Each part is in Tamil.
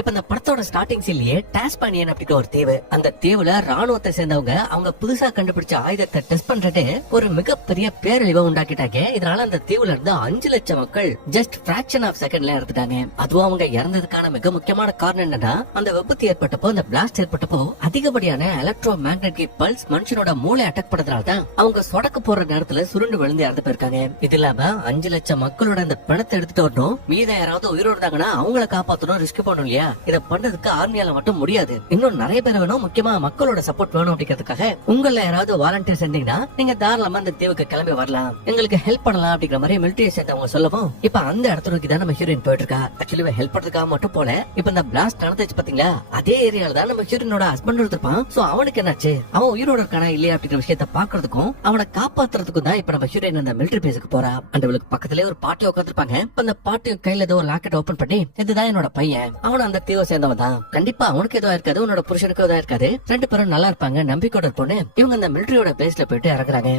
இப்ப இந்த படத்தோட ஸ்டார்டிங் சீன்லயே டாஸ்மானியன் அப்படிங்கிற ஒரு தீவு, அந்த தீவுல ராணுவத்தை சேர்ந்தவங்க அவங்க புதுசா கண்டுபிடிச்ச ஆயுதத்தை டெஸ்ட் பண்றது ஒரு மிகப்பெரிய பேரழிவை உண்டாக்கிட்டாங்க. இதனால அந்த தீவுல இருந்து 5 லட்சம் மக்கள் ஜஸ்ட் பிராக்ஷன் ஆஃப் செகண்ட்ல இறந்துட்டாங்க. அதுவும் அவங்க இறந்ததுக்கான மிக முக்கியமான காரணம் என்னன்னா, அந்த விபத்து ஏற்பட்டப்போ, அந்த பிளாஸ்ட் ஏற்பட்டப்போ அதிகப்படியான எலக்ட்ரோ மேக்னெட்டிக் பல்ஸ் மனுஷனோட மூளை அட்டாக் பண்றதுனால தான் அவங்க சொடக்கு போற நேரத்துல சுருண்டு விழுந்து இறந்து போயிருக்காங்க. இது இல்லாம 5 லட்சம் மக்களோட அந்த பணத்தை எடுத்துட்டு வரணும், மீத யாராவது உயிரோடு இருந்தாங்கன்னா அவங்கள காப்பாற்றணும், ரிஸ்க் பண்ணணும் இல்லையா? இதை பண்றதுக்கு ஆர்மியால மட்டும் முடியாது, இன்னும் நிறைய பேர் வேணும், முக்கியமா மக்களோட சப்போர்ட் வேணும். அப்படிங்கிறதுக்காக உங்கள யாராவது வாலண்டியர் செஞ்சீங்கன்னா நீங்க தாராளமா அந்த தீவுக்கு கிளம்பி வரலாம், எங்களுக்கு ஹெல்ப் பண்ணலாம் அப்படிங்கிற மாதிரி மிலிட்டரி சேர்ந்தவங்க சொல்லவும், இப்ப அந்த இடத்துல நோக்கி தான் நம்ம ஹீரோயின் போயிட்டு இருக்கா. ஆக்சுவலி ஹெல்ப் பண்றதுக்காக மட்டும் போல, இப்ப இந்த பிளாஸ்ட் நடந்துச்சு பாத்தீங்களா, அதே ஏரியால தான் நம்ம ஹீரோயினோட ஹஸ்பண்ட் இருப்பான். சோ அவனுக்கு என்னாச்சு, அவன் உயிரோட இருக்கானா இல்லையா அப்படிங்கிற விஷயத்த பாக்குறதுக்கும் அவனை காப்பாத்துறதுக்கும் தான் இப்ப நம்ம ஹீரோயின் அந்த மிலிட்டரி பேஸுக்கு போறா. அந்தவளுக்கு பக்கத்திலே ஒரு பாட்டி உட்காந்துருப்பாங்க. அந்த பாட்டி கையில ஏதோ ஒரு லாக்கெட் ஓபன் பண்ணி, இதுதான் என்னோட பையன், அவன் அந்த தீவை சேர்ந்தவன் தான், கண்டிப்பா அவனுக்கு எதுவும் இருக்காது, உன்னோட புருஷனுக்கு எதுவும் இருக்காது, 2 பேரும் நல்லா இருப்பாங்க, நம்பிக்கையோட இருப்போன்னு இவங்க அந்த மிலிட்டரியோட பேஸ்ல போயிட்டு இறங்குறாங்க.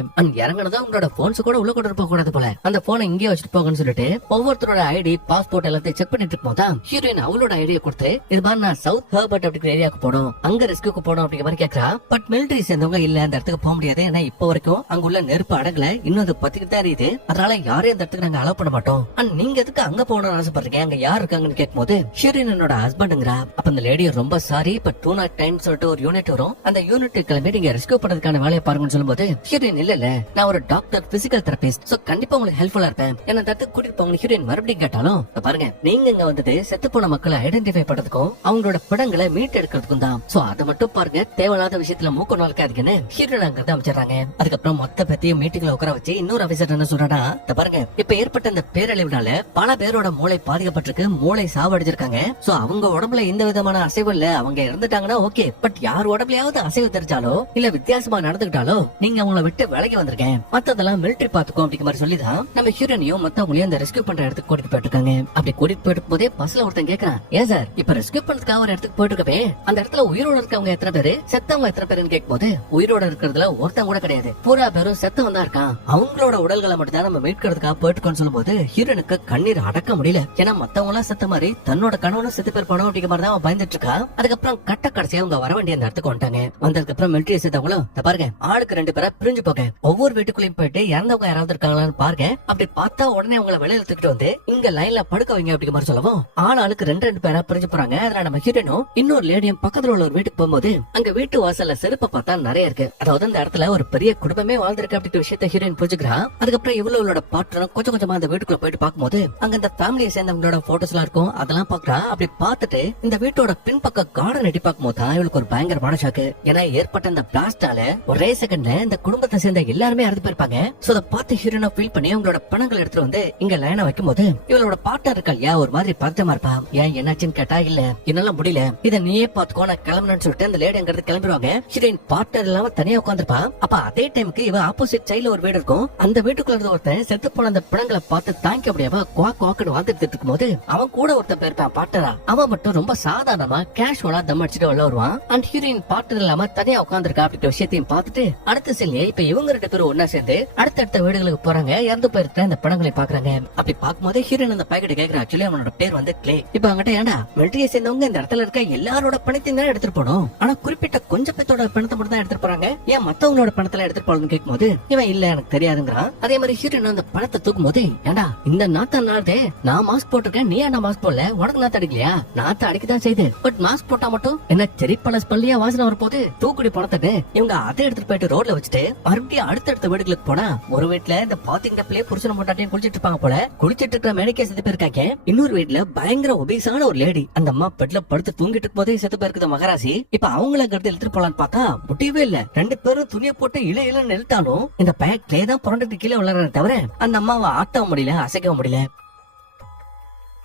இறங்குனதும் உங்களோட போன்ஸ் கூட உள்ள கொண்டு போக கூடாது போல, அந்த போனை இங்கே வச்சுட்டு போகணும்னு சொல்லிட்டு ஒவ்வொருத்தரோட ஐடி பாஸ்போர்ட் எல்லாத்தையும் செக் பண்ணிட்டு இருக்கும்போது ஹீரோயின் அவளோட ஐடியா கொடுத்து, இது மாதிரி நான் சவுத் ஹர்பர்ட் அப்படிங்கிற ஏரியாவுக்கு போனோம், அங்க ரெஸ்கியூக்கு போனோம் அப்படிங்கிற மாதிரி கேக்குறா. பட் மிலிட்டரி சேர்ந்தவங்க இல்ல, அந்த இடத்துக்கு போக முடியாது, ஏன்னா இப்ப வரைக்கும் அங்க உள்ள நெருப்பு அடங்கல, இன்னும் அது பத்திக்கிட்டு தான் இருக்குது, அதனால யாரையும் அந்த இடத்துக்கு நாங்க அலோவ் பண்ண மாட்டோம். நீங்க எதுக்கு அங்க போகணும்னு ஆசைப்படுறீங்க, அங்க யார் இருக்காங்கன்னு கேட்கும்போது ஹீரோயின் என்னோட ஹஸ்பண்ட்ங்கறா. அப்ப அந்த லேடி ரொம்ப சாரி, இப்ப 209 சொல்லிட்டு ஒரு யூனிட் வரும், அந்த யூனிட் கிளம்பி நீங்க ரெஸ்கியூ பண்றதுக்கான வேலையை பாருங்கன்னு சொல்லும்போது ஹீரோயின் இல்ல நான் ஒரு டாக்டர், பிசிக்கல் தெரபிஸ்ட், சோ கண்டிப்பா உங்களுக்கு ஹெல்ப்ஃபுல்லா இருப்பேன், என்ன அந்த இடத்துக்கு கூட்டிட்டு போங்க. ஹீரோயின் மறுபடியும் கேட்டாலும், பாருங்க நீங்க இங்க வந்துட்டு செத்து போன மக்களை ஐடென்டிஃபை பண்றதுக்கும் அவங்களோட படங்களை மீட் எடுக்கிறதுக்கும் தான், சோ அதை மட்டும் பாருங்க, தேவையில்லாத விஷயத்துல மூக்க நுழைக்காதீங்கன்னு ஹீரோயின் அங்க அமைச்சிடறாங்க. அதுக்கப்புறம் மொத்த பத்தியும் மீட்டிங்ல உட்கார வச்சு இன்னொரு ஆபீசர் என்ன சொல்றானா, பாருங்க இப்ப ஏற்பட்ட இந்த பேரழிவுனால பல பேரோட மூளை பாதிக்கப்பட்டிருக்கு, மூளை சாவடிச்சிருக்காங்க, சோ அவங்க உடம்புல எந்த விதமான அசைவு இல்ல, அவங்க இறந்துட்டாங்கன்னா ஓகே, பட் யார் உடம்புலயாவது அசைவு தெரிஞ்சாலோ இல்ல வித்தியாசமா நடந்துக்கிட்டாலோ நீங்க அவங்கள விட்டு விலகி வந்திருக்கேன், மத்ததெல்லாம் மிலிட்டரி பாத்துக்கோ அப்படிங்கிற மாதிரி சொல்லிதான் நம்ம ஹீரோனையும் மத்தவங்களையும் அந்த ரெஸ்கியூ பண்ற இடத்துக்கு கூட்டிட்டு போயிட்டு இருக்காங்க. அப்படி கூட்டிட்டு போயிட்டு போதே பஸ்ல ஒருத்தன் கேக்குறான், ஏன் சார் இப்ப ரெஸ்கியூ பண்றதுக்காக ஒரு இடத்துக்கு போயிட்டு இருக்கப்பே, அந்த இடத்துல உயிரோட இருக்கவங்க எத்தனை பேரு, செத்தவங்க எத்தனை பேருன்னு கேட்கும் போது, உயிரோட இருக்கிறதுல ஒருத்தன் கூட கிடையாது, பூரா பேரும் செத்தவன் தான் இருக்கான், அவங்களோட உடல்களை மட்டும் தான் நம்ம மீட்கிறதுக்காக போயிட்டு சொல்லும் போது ஹீரோனுக்கு கண்ணீர் அடக்க முடியல, ஏன்னா மத்தவங்க எல்லாம் செத்த மாதிரி தன்னோட கணவனும் செத்து பேர் போனோம் அப்படிங்கிற மாதிரி தான் அவன் பயந்துட்டு இருக்கா. அதுக்கப்புறம் கட்ட கடைசியா அவங்க வர வேண்டிய அந்த இடத்துக்கு வந்துட்டாங்க. வந்ததுக்கு அப்புறம் மிலிட்டரி சேர்த்தவங்களும், பாருங்க ஆளுக்கு 2 பேரா பிரிஞ்சு போக, ஒவ்வொரு வீட்டுக்குள்ளயும் போயிட்டு இறந்தவங்க யாராவது இருக்காங்களான்னு பாருங்க, அப்படி பார்த்தா உடனே அவங்களை வெளியில தூக்கிட்டு வந்து இங்க லைன்ல படுக்க வைங்க அப்படிங்கிற மாதிரி சொல்லவும், ஆளுக்கு 2 பேரா பிரிஞ்சு போறாங்க. அதனால நம்ம ஹீரோனும் இன்னொரு லேடியும் பக்கத்துல உள்ள ஒரு வீட்டுக்கு போகும்போது அங்க வீட்டு வாசல்ல செருப்பை பார்த்தா நிறைய இருக்கு, அதாவது அந்த இடத்துல ஒரு பெரிய குடும்பமே வாழ்ந்திருக்கு அப்படிங்கிற விஷயத்த ஹீரோயின் புரிஞ்சுக்கிறா. அதுக்கப்புறம் இவ்வளவு பாட்டம் கொஞ்சம் கொஞ்சமா அந்த வீட்டுக்குள்ள போயிட்டு பார்க்கும்போது அங்க அந்த ஃபேமிலியை சேர்ந்தவங்களோட போட்டோஸ் எல்லாம் இருக்கும், அதெல்லாம் பாக்குறா. அப்படி பார்த்துட்டு இந்த வீட்டோட பின்பக்க கார்டன் எட்டி பார்க்கும் போது இவளுக்கு ஒரு பயங்கரமான ஷாக்கு, ஏன்னா ஏற்பட்ட இந்த பிளாஸ்டால ஒரே செகண்ட்ல இந்த குடும்பத்தை சேர்ந்த எல்லாருமே இறந்து போயிருப்பாங்க. சோ அதை பார்த்து ஹீரோயினா ஃபீல் பண்ணி அவங்களோட பணங்களை எடுத்துட்டு வந்து இங்க லைனா வைக்கும் போது இவளோட பார்ட்னர் இருக்கா இல்லையா, ஒரு மாதிரி பதட்டமா இருப்பா. ஏன் என்னாச்சுன்னு கேட்டா, இல்ல என்னால முடியல, இதை நீயே பாத்துக்கோ, நான் கிளம்புறேன்னு சொல்லிட்டு அந்த லேடி அங்க கிளம்பிடுவாங்க. ஹீரோயின் பார்ட்னர் இல்லாம தனியா உட்காந்துருப்பா. அப்ப அதே டைமுக்கு இவ ஆப்போசிட் சைடுல ஒரு வீடு இருக்கும், அந்த வீட்டுக்குள்ள இருந்த ஒருத்தன் செத்து போன அந்த பணங்களை பார்த்து தாங்க முடியாம குவாக்குன்னு வாழ்ந்துட்டு இருக்கும் போது அவன் கூட ஒருத்தன் போயிருப்பான் பார்ட்னரா. அவன் மட்டும் ரொம்ப சாதாரணமா கேஷுவலா தம் அடிச்சுட்டு உள்ள வருவான். அண்ட் ஹீரோயின் பார்ட்னர் இல்லாம தனியா உட்காந்துருக்கா அப்படிங்கிற விஷயத்தையும் பார்த்துட்டு அடுத்த செல்லியே இப்ப இவங்க 2 பேரும் ஒன்னா சேர்ந்து அடுத்தடுத்த வீடுகளுக்கு போறாங்க, இறந்து போயிருக்கிற அந்த படங்களை பாக்குறாங்க. அப்படி பார்க்கும்போது ஹீரோயின் அந்த பையன் கேக்குறா, ஆக்சுவலி அவனோட பேர் வந்து கிளே. இப்ப அங்கிட்ட ஏண்டா மிலிட்டரியை சேர்ந்தவங்க இந்த இடத்துல இருக்க எல்லாரோட பணத்தையும் தான் எடுத்துட்டு போனோம், ஆனா குறிப்பிட்ட கொஞ்சம் பேத்தோட பணத்தை மட்டும் தான் எடுத்துட்டு போறாங்க, ஏன் மத்தவங்களோட பணத்தை எடுத்துட்டு போறதுன்னு கேட்கும்போது இவன் இல்ல எனக்கு தெரியாதுங்கிறான். அதே மாதிரி ஹீரோயின் அந்த பணத்தை தூக்கும் போது, ஏண்டா இந்த நாத்த நாளே நான் மாஸ்க் போட்டிருக்கேன், நீ ஏன்டா மாஸ்க் போடல, உனக்கு நாத்த அடிக்கலையா, நாத்த அடிக்கதான் செய்யுது, பட் மாஸ்க் போட்டா மட்டும் என்ன செரி பழஸ் பள்ளியா வாசனை வரப்போது, தூக்குடி பணத்தை இவங்க அதை எடுத்துட்டு போயிட்டு ரோட்ல வச்சுட்டு மறுபடியும் அடுத்தடுத்த வீடுகளுக்கு போனா, ஒரு வீட்டுல இந்த பாத்திங் டப்லயே புருஷன போட்டாட்டியும் குளிச்சிட்டு இருப்பாங்க போல, குளிச்சிட்டு இருக்கிற மேனிக்கே செத்து போயிருக்காங்க. இன்னொரு வீட்டுல பயங்கர ஒபேசான ஒரு லேடி, அந்த அம்மா பெட்ல படுத்து தூங்கிட்டு இருக்கும் போதே செத்து போயிருக்குது மகராசி. இப்ப அவங்கள கருத்து எடுத்துட்டு போலான்னு பார்த்தா முடியவே இல்ல, 2 பேரும் துணியை போட்டு இலையில நிறுத்தாலும் இந்த பையன் கிளே தான் புரண்டுட்டு கீழே விளையாடுறத தவிர அந்த அம்மாவை ஆட்டவும் முடியல, அசைக்கவும் முடியல.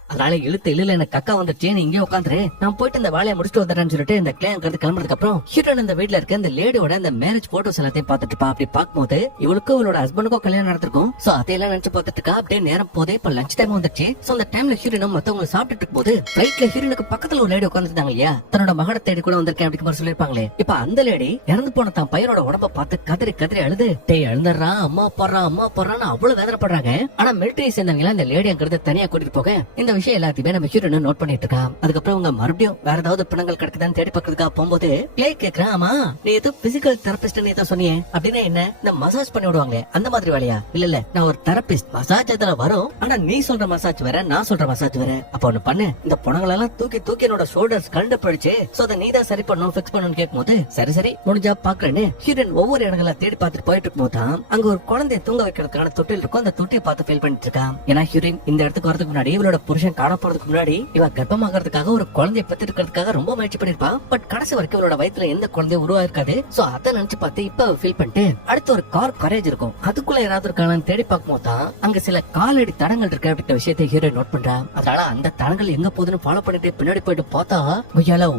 அதனால இழுத்து இல்ல எனக்கு கக்கா வந்துருச்சு, நீ இங்கே உட்காந்துரு, நான் போயிட்டு இந்த வேலையை முடிச்சுட்டு வந்துடுறேன்னு சொல்லிட்டு இந்த கிளையங்கிறது கிளம்புறதுக்கு அப்புறம் ஹீரோயின் இந்த வீட்டுல இருக்க இந்த லேடியோட இந்த மேரேஜ் போட்டோஸ் எல்லாத்தையும் பாத்துட்டு இருப்பா. அப்படி பார்க்கும்போது இவளுக்கும் இவளோட ஹஸ்பண்டுக்கும் கல்யாணம் நடந்திருக்கும். சோ அதையெல்லாம் நினைச்சு பார்த்துட்டு இருக்கா. அப்படியே நேரம் போதே இப்ப லஞ்ச் டைம் வந்துச்சு. சோ அந்த டைம்ல ஹீரோயினும் மத்தவங்க சாப்பிட்டுட்டு இருக்கும் போது பிளைட்ல ஹீரோயினுக்கு பக்கத்துல ஒரு லேடி உட்காந்துருந்தாங்க இல்லையா, தன்னோட மகனை தேடி கூட வந்திருக்கேன் அப்படி மாதிரி சொல்லிருப்பாங்களே. இப்ப அந்த லேடி இறந்து போன தான் பையனோட உடம்ப பார்த்து கதறி கதறி அழுது, டேய் எழுந்துடுறா, அம்மா போடுறான்னு அவ்வளவு வேதனைப்படுறாங்க. ஆனா மிலிட்டரி சேர்ந்தவங்க இந்த லேடி அங்கிறது தனியா கூட்டிட்டு போக இந்த விஷயம் எல்லாத்தையுமே நம்ம ஹீரோயின் நோட் பண்ணிட்டு இருக்கா. அதுக்கப்புறம் அவங்க மறுபடியும் வேற ஏதாவது பிணங்கள் கிடைக்குதான்னு தேடி பார்க்கறதுக்காக போகும்போது கிளே கேக்குறான், ஆமா நீ ஏதோ பிசிக்கல் தெரபிஸ்ட் ஏதோ சொன்னியே, அப்படின்னா என்ன? இந்த மசாஜ் பண்ணி விடுவாங்களே அந்த மாதிரி வேலையா? இல்ல நான் ஒரு தெரபிஸ்ட், மசாஜ் அதுல வரும், ஆனா நீ சொல்ற மசாஜ் வேற, நான் சொல்ற மசாஜ் வேற. அப்ப ஒண்ணு பண்ணு, இந்த புணங்களெல்லாம் தூக்கி தூக்கி என்னோட ஷோல்டர்ஸ் கண்டு போயிடுச்சு, சோ அதை நீ தான் சரி பண்ணணும், பிக்ஸ் பண்ணணும்னு கேட்கும்போது சரி சரி முடிஞ்சா பாக்குறேன்னு ஹீரோயின் ஒவ்வொரு இடங்களா தேடி பார்த்துட்டு போயிட்டு இருக்கும்போது தான் அங்க ஒரு குழந்தைய தூங்க வைக்கிறதுக்கான தொட்டில் இருக்கும். அந்த தொட்டியை பார்த்து ஃபீல் பண்ணிட்டு இருக்கான். ஏன்னா ஹீரோயின் இந்த இடத்துக்கு வரதுக்கு முன்னாடி இவளோட புருஷன் காண போறதுக்கு முன்னாடி இவ கர்ப்பமாகறதுக்காக ஒரு குழந்தைய பெற்றெடுக்கிறதுக்காக ரொம்ப முயற்சி பண்ணிருப்பா. பட் கடைசி வரைக்கும் இவளோட வயித்துல எந்த குழந்தையும் உருவாயிருக்காது. சோ அதை நினைச்சு பார்த்து இப்ப ஃபீல் பண்ணிட்டு அடுத்து ஒரு கார் கரேஜ் இருக்கும், அதுக்குள்ள யாராவது இருக்கானு தேடி பார்க்கும்போது தான் அங்க சில காலடி தடங்கள் இருக்கு அப்படின்ற விஷயத்தை ஹீரோயின் நோட் பண்றா. அதனால அந்த தடங்கள் எங்க போகுதுன்னு ஃபாலோ பண்ணிட்டு பின்னாடி போயிட்டு பார்த்தா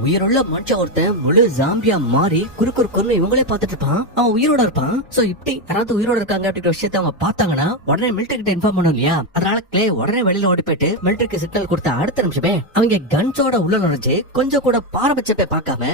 உயிருள்ள மனுஷன் ஒருத்தன் முழு ஜாம்பியா மாறி குறுக்குன்னு இவங்களே பார்த்துட்டு இருப்பான். அவன் உயிரோட இருப்பான். சோ இப்படி யாராவது உயிரோட இருக்காங்க அப்படின்ற விஷயத்தை அவங்க பார்த்தாங்கன்னா உடனே மிலிட்டரி கிட்ட இன்ஃபார்ம் பண்ணும் இல்லையா? அதனால கிளே உடனே வெளியில ஓடி போயிட்டு மிலிட்டரிக்கு சிக்னல் கொடுத்த அடுத்த நிமிஷமே அவங்க கன்ஸோட உள்ள நுழைஞ்சு கொஞ்சம் கூட பாரபட்சத்தை பார்க்காம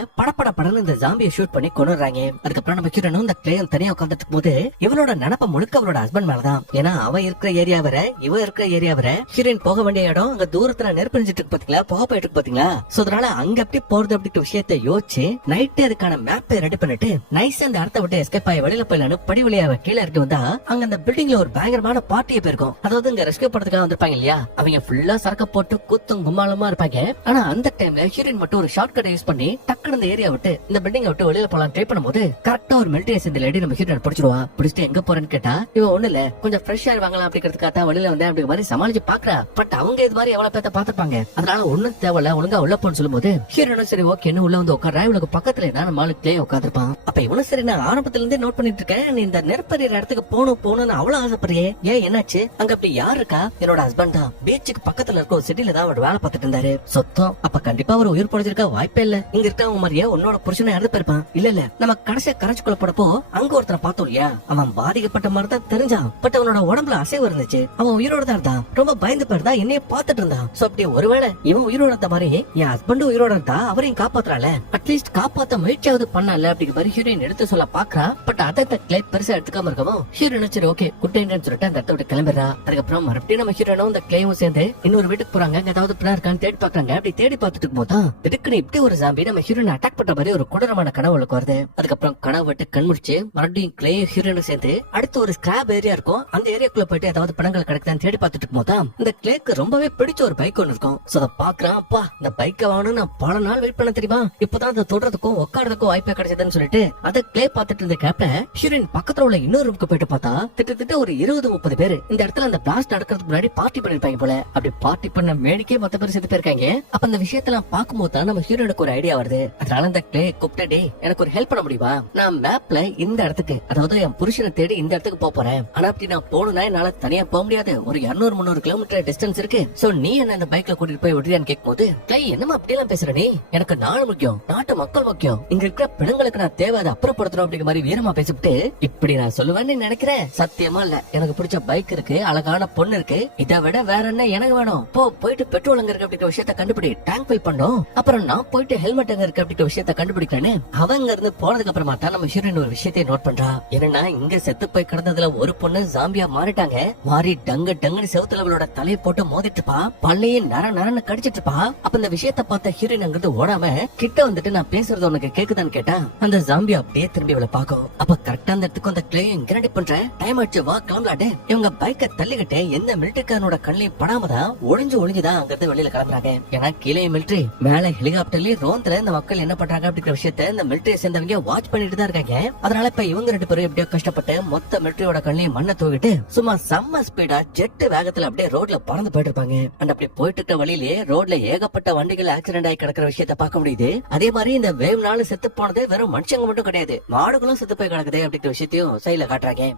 படன்னு இந்த ஜாம்பியை ஷூட் பண்ணி கொண்டுறாங்க. அதுக்கப்புறம் நம்ம ஹீரோனும் இந்த கிளே தனியா உட்காந்துட்டு போது இவளோட நினப்ப முழுக்க அவளோட ஹஸ்பண்ட் மேலதான். ஏன்னா அவன் இருக்கிற ஏரியா வர இவ இருக்கிற ஏரியா வர ஹீரோயின் போக வேண்டிய இடம் அங்க தூரத்துல நெருப்பிஞ்சிட்டு இருக்கு பாத்தீங்களா, போக போயிட்டு இருக்கு பாத்தீங்களா? சோ அதனால அங்க எப்படி போறது அப்படின்ற விஷயத்தை யோசிச்சு நைட்டே அதுக்கான மேப்பை ரெடி பண்ணிட்டு நைஸ் அந்த இடத்த விட்டு எஸ்கேப் ஆகி வெளியில போயிடலான்னு படி வழியா கீழே இறக்கி வந்தா அங்க அந்த பில்டிங்ல ஒரு பயங்கரமான பார்ட்டியை போயிருக்கும். அதாவது இங்க ரெஸ்கியூ பண்றதுக்காக வந்திருப்பாங்க இல்லையா, அவங்க ஃபுல்லா சரக்க போட்டு கூத்தும் கும்மாளமா இருப்பாங்க. ஆனா அந்த டைம்ல ஹீரோயின் மட்டும் ஒரு ஷார்ட் கட் யூஸ் பண்ணி டக்குனு இந்த ஏரியா விட்டு இந்த பில்டிங் விட்டு வெளியில போலாம் ட்ரை பண்ணும்போது கரெக்டா ஒரு மிலிட்டரி சேர்ந்த லேடி நம்ம ஹீரோயின் பிடிச்சிருவா. பிடிச்சிட்டு எங்க போறேன்னு கேட்டா இவ ஒண்ணு இல்ல கொஞ்சம் ஃப்ரெஷ் ஏர் வாங்கலாம் அப்படிங்கிறதுக்காக வெளியில வந்து அப்படி மாதிரி சமாளிச்சு பாக்குறா. பட் அவங்க இது மாதிரி எவ்வளவு பேத்த பாத்துருப்பாங்க, அதனால ஒண்ணும் தேவையில்ல ஒழுங்கா உள்ள போன்னு சொல்லும் போது ஹீரோனும் சரி ஓகேன்னு உள்ள வந்து உட்கார. இவளுக்கு பக்கத்துல தான் நம்ம ஆளுக்குள்ளே உட்காந்துருப்பான். அப்ப இவனும் சரி நான் ஆரம்பத்துல இருந்தே நோட் பண்ணிட்டு இருக்கேன், நீ இந்த நெருப்பறிற இடத்துக்கு போகணும்னு அவ்வளவு ஆசைப்படுறியே, ஏன் என்னாச்சு? அங்க அப்படி யார் இருக்கா? என்னோட ஹஸ்பண்ட் தான். பீச்சுக்கு பக்கத்துல இருக்க ஒரு சிட்டில தான் அவர் வேலை பார்த்துட்டு இருந்தாரு. சொத்தம் அப்ப கண்டிப்பா அவர் உயிர் பொழைச்சிருக்க வாய்ப்பே இல்ல. இங்க இருக்கவங்க மாதிரியே உன்னோட புருஷனை இறந்து போயிருப்பான். இல்ல நம்ம கடைசியா கரைச்சுக்குள்ள போடப்போ அங்க ஒருத்தரை பார்த்தோம் இல்லையா, அவன் பாதிக்கப்பட்ட மாதிரி தான் தெரிஞ்சான். பட் அவனோட உடம்புல அசைவு இருந்துச்சு, அவன் உயிரோட தான் இருந்தான். ரொம்ப பயந்து போயிருந்தா என்னைய பாத்துட்டு இருந்தான். சோ அப்படி ஒருவேளை இவன் உயிரோட இருந்த மாதிரி என் ஹஸ்பண்ட் உயிரோட இருந்தா அவரையும் காப்பாத்துறால, அட்லீஸ்ட் காப்பாத்த முயற்சியாவது பண்ணல அப்படிங்கிற மாதிரி ஹீரோயின் எடுத்து சொல்ல பாக்குறா. பட் அதை கிளை பெருசா எடுத்துக்காம இருக்கவும் ஹீரோயின் சரி ஓகே குட் நைட்னு சொல்லிட்டு அந்த இடத்த விட்டு கிளம்பிடுறா. அதுக்கப்புறம் மறுபடியும் நம்ம ஹீரோனும் இந்த கிளையும் சேர்ந்து இன்னொரு வீட்டுக்கு போறாங்க. ஏதாவது பிளான் இருக்கான்னு தேடி பாக்குறாங்க. அப்படி தேடி பார்த்துட்டு போதான் திடுக்குன்னு இப்படி ஒரு ஜாம்பி நம்ம ஹீரோயின் அட்டாக் பண்ற மாதிரி ஒரு கொடூரமான கனவுகளுக்கு வருது. அதுக்கப்புறம் கனவு விட்டு கண் முடிச்சு மறுபடியும் கிளையும் ஹீரோனும் சேர்ந்து அடுத்து ஒரு ஸ்கிராப் ஏரியா இருக்கும், அந்த ஏரியாக்குள்ள போயிட்டு ஏதாவது படங்கள் கிடைக்குதான்னு தேடி பார்த்துட்டு போதான் இந்த கிளேக்கு ரொம்பவே பிடிச்ச ஒரு பைக் ஒண்ணு இருக்கும். சோ அதை பாக்குறான், அப்பா இந்த பைக்கை வாங்கணும் நான் பல நாள் வெயிட் பண்ண தெரியுமா, இப்பதான் அதை தொடுறதுக்கும் உட்காடுறதுக்கும் வாய்ப்பே கிடைச்சதுன்னு சொல்லிட்டு அதை கிளே பார்த்துட்டு இருந்த கேப்ல ஹீரோயின் பக்கத்துல உள்ள இன்னொரு ரூமுக்கு போயிட்டு பார்த்தா கிட்டத்தட்ட ஒரு 20-30 பேர் இந்த இடத்துல அந்த பிளாஸ்ட் நடக்கிறதுக்கு முன்னாடி பார்ட்டி பண்ணிருப்பாங்க போல. அப்படி பார்ட்டி பண்ண மேடிக்கே மொத்த பேர் சேர்த்து போயிருக்காங்க. அப்ப அந்த விஷயத்தெல்லாம் பார்க்கும்போது தான் நம்ம ஹீரோனுக்கு ஒரு ஐடியா வருது. அதனால அந்த கிளே கூப்பிட்டே எனக்கு ஒரு ஹெல்ப் பண்ண முடியுமா, நான் மேப்ல இந்த இடத்துக்கு அதாவது என் புருஷனை தேடி இந்த இடத்துக்கு போறேன், ஆனா அப்படி நான் போகணும்னா என்னால தனியா போக முடியாது, ஒரு 200-300 கிலோமீட்டர் டிஸ்டன்ஸ் இருக்கு, சோ நீ என்ன இந்த பைக்ல கூட்டிட்டு போய் விடுறியான்னு கேட்கும்போது கிளை என்னமா அப்படி எல்லாம் பேசுற நீ, எனக்கு நாடு முக்கியம், நாட்டு மக்கள் முக்கியம், இங்க இருக்கிற பிணங்களுக்கு நான் தேவை அதை அப்புறப்படுத்தணும் அப்படிங்கிற மாதிரி வீரமா பேசிவிட்டு இப்படி நான் சொல்லுவேன்னு நினைக்கிறேன். சத்தியமா இல்ல, எனக்கு பிடிச்ச பைக் இருக்கு, அழகான பொண்ணு இருக்கு, இதை விட வேற என்ன எனக்கு வேணும், போயிட்டு பெட்ரோல் எங்க இருக்கு அப்படிங்கிற விஷயத்த கண்டுபிடி, டேங்க் ஃபில் பண்ணோம், அப்புறம் நான் போயிட்டு ஹெல்மெட் எங்க இருக்கு அப்படிங்கிற விஷயத்த கண்டுபிடிக்கிறேன்னு அவங்க இருந்து போனதுக்கு அப்புறமா தான் நம்ம ஹீரோயின் ஒரு விஷயத்தை நோட் பண்றா. என்னன்னா இங்க செத்து போய் கிடந்ததுல ஒரு பொண்ணு ஜாம்பியா மாறிட்டாங்க, மாறி டங்குன்னு செவுத்துல அவளோட தலையை போட்டு மோதிட்டு இருப்பா, பல்லையே நரன்னு கடிச்சிட்டு இருப்பா. அப்ப இந்த விஷயத்த பார்த்த ஹீரோயின் அங்கிருந்து ஓடாம கிட்ட வந்துட்டு நான் பேசுறது உனக்கு கேக்குதான்னு கேட்டா அந்த ஜாம்பி அப்படியே திரும்பி அவளை பாக்கும். அப்ப கரெக்டா அந்த இடத்துக்கு அந்த கிளே இங்க ரெடி பண்ற டைம் ஆச்சு வா கிளம்பலாட்டு இவங்க பைக்கை தள்ளிக்கிட்டு எந்த மிலிட்டரிக்காரனோட கண்ணையும் படாமதான் ஒளிஞ்சுதான் அங்க இருந்து வெளியில கிளம்புறாங்க. ஏன்னா கீழே மிலிட்டரி மேல ஹெலிகாப்டர்லயே ரோந்துல இந்த மக்கள் என்ன பண்றாங்க அப்படிங்கிற விஷயத்த இந்த மிலிட்டரியை சேர்ந்தவங்க வாட்ச் பண்ணிட்டு தான் இருக்காங்க. அதனால இப்ப இவங்க 2 பேரும் எப்படியோ கஷ்டப்பட்டு மொத்த மிலிட்டரியோட கண்ணையும் மண்ணை தூக்கிட்டு சும்மா செம்ம ஸ்பீடா ஜெட் வேகத்துல அப்படியே ரோட்ல பறந்து போயிட்டு இருப்பாங்க. அண்ட் அப்படி போயிட்டு இருக்க வழியிலே ரோட்ல ஏகப்பட்ட வண்டிகள் ஆக்சிடென்ட் ஆகி கிடக்கிற விஷயத்த பார்க்க முடியுது. அதே மாதிரி இந்த வேவ் நாள் செத்து போனது வெறும் மனுஷங்க மட்டும் கிடையாது, மாடுகளும் செத்து போய் கிடக்குது அப்படிங்கிற விஷயத்தையும் சைட்ல காட்டுறாங்க.